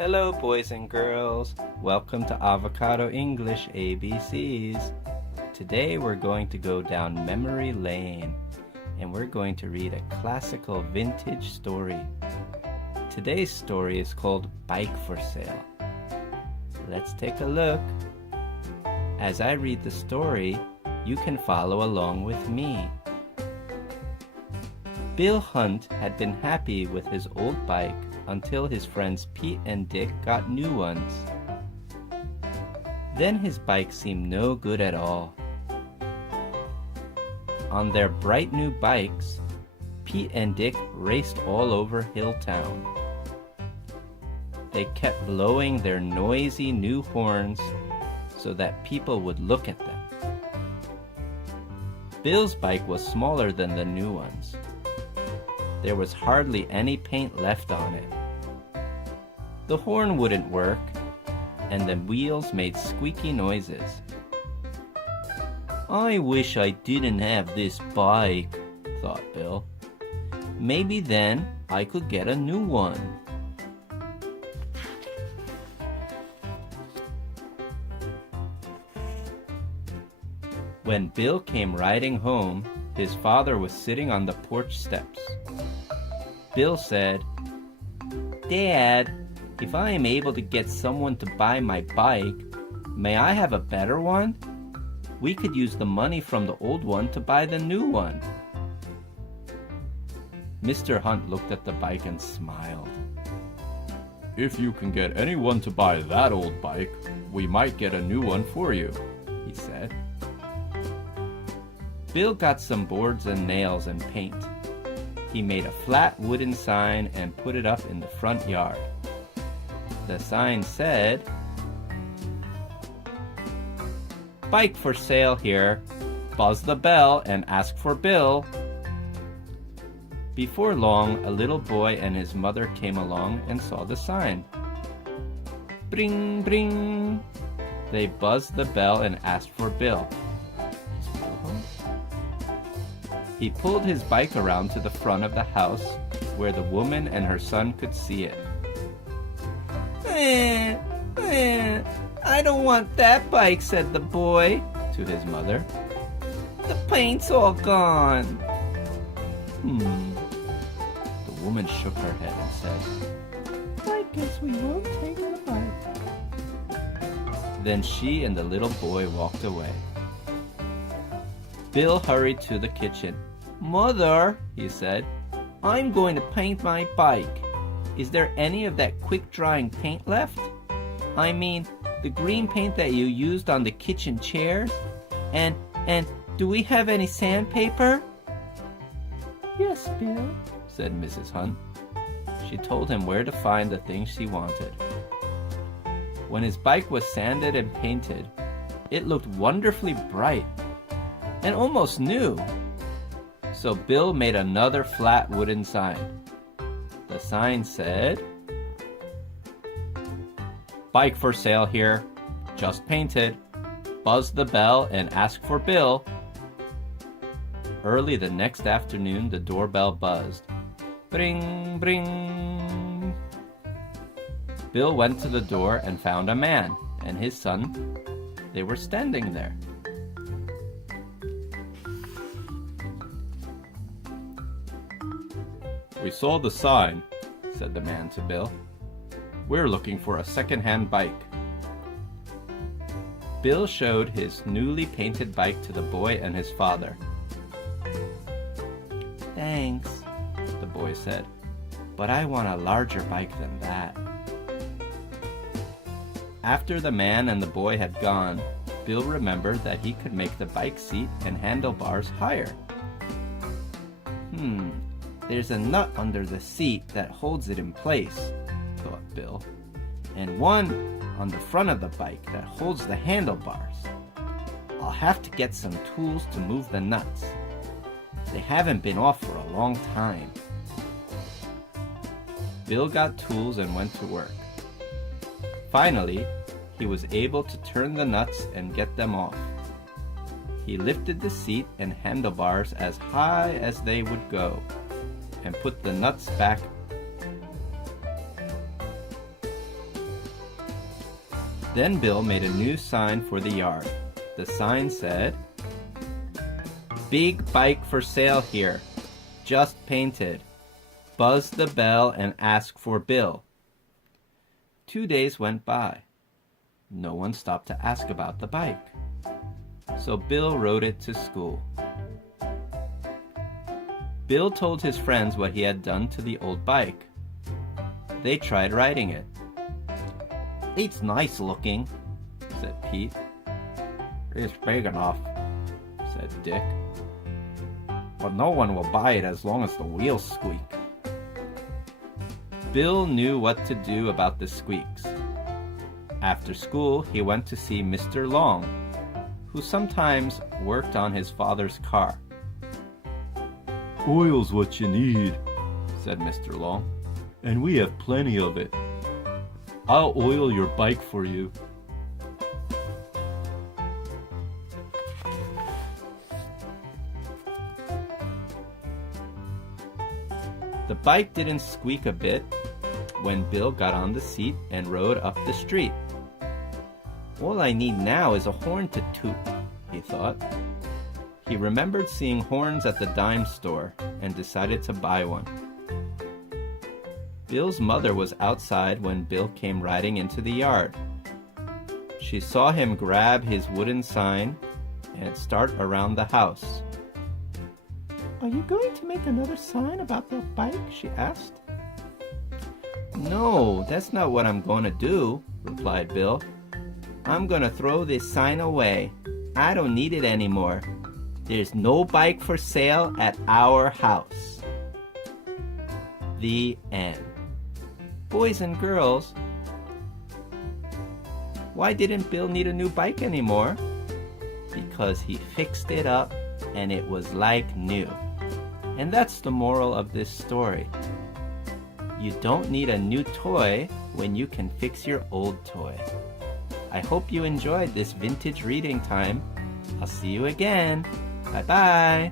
Hello boys and girls, welcome to Avocado English ABCs. Today we're going to go down memory lane and we're going to read a classical vintage story. Today's story is called Bike for Sale. Let's take a look. As I read the story, you can follow along with me. Bill Hunt had been happy with his old bike until his friends Pete and Dick got new ones. Then his bike seemed no good at all. On their bright new bikes, Pete and Dick raced all over Hilltown. They kept blowing their noisy new horns so that people would look at them. Bill's bike was smaller than the new ones. There was hardly any paint left on it. The horn wouldn't work, and the wheels made squeaky noises. I wish I didn't have this bike, thought Bill. Maybe then I could get a new one. When Bill came riding home, his father was sitting on the porch steps. Bill said, "Dad, if I am able to get someone to buy my bike, may I have a better one? We could use the money from the old one to buy the new one." Mr. Hunt looked at the bike and smiled. "If you can get anyone to buy that old bike, we might get a new one for you," he said. Bill got some boards and nails and paint. He made a flat wooden sign and put it up in the front yard. The sign said, "Bike for sale here. Buzz the bell and ask for Bill." Before long, a little boy and his mother came along and saw the sign. Bring, bring. They buzzed the bell and asked for Bill. He pulled his bike around to the front of the house where the woman and her son could see it. I don't want that bike," said the boy to his mother. "The paint's all gone." The woman shook her head and said, "I guess we won't take the bike." Then she and the little boy walked away. Bill hurried to the kitchen. "Mother," he said, "I'm going to paint my bike. Is there any of that quick-drying paint left? I mean, the green paint that you used on the kitchen chairs? And do we have any sandpaper?" "Yes, Bill," said Mrs. Hunt. She told him where to find the things she wanted. When his bike was sanded and painted, it looked wonderfully bright and almost new. So Bill made another flat wooden sign. The sign said, "Bike for sale here. Just painted. Buzz the bell and ask for Bill." Early the next afternoon, the doorbell buzzed. Bring, bring. Bill went to the door and found a man and his son. They were standing there. "We saw the sign," said the man to Bill. "We're looking for a second-hand bike." Bill showed his newly painted bike to the boy and his father. "Thanks," the boy said, "but I want a larger bike than that." After the man and the boy had gone, Bill remembered that he could make the bike seat and handlebars higher. There's a nut under the seat that holds it in place, thought Bill, and one on the front of the bike that holds the handlebars. I'll have to get some tools to move the nuts. They haven't been off for a long time. Bill got tools and went to work. Finally, he was able to turn the nuts and get them off. He lifted the seat and handlebars as high as they would go and put the nuts back Then Bill made a new sign for the yard. The sign said, "Big bike for sale here. Just painted. Buzz the bell and ask for Bill." 2 days went by. No one stopped to ask about the bike. So Bill rode it to school. Bill told his friends what he had done to the old bike. They tried riding it. "It's nice looking," said Pete. "It's big enough," said Dick. "But no one will buy it as long as the wheels squeak." Bill knew what to do about the squeaks. After school, he went to see Mr. Long, who sometimes worked on his father's car. "Oil's what you need," said Mr. Long, "and we have plenty of it. I'll oil your bike for you." The bike didn't squeak a bit when Bill got on the seat and rode up the street. "All I need now is a horn to toot," he thought. He remembered seeing horns at the dime store and decided to buy one. Bill's mother was outside when Bill came riding into the yard. She saw him grab his wooden sign and start around the house. "Are you going to make another sign about that bike?" she asked. "No, that's not what I'm going to do," replied Bill. "I'm going to throw this sign away. I don't need it anymore. There's no bike for sale at our house." The end. Boys and girls, why didn't Bill need a new bike anymore? Because he fixed it up and it was like new. And that's the moral of this story. You don't need a new toy when you can fix your old toy. I hope you enjoyed this vintage reading time. I'll see you again. Bye-bye.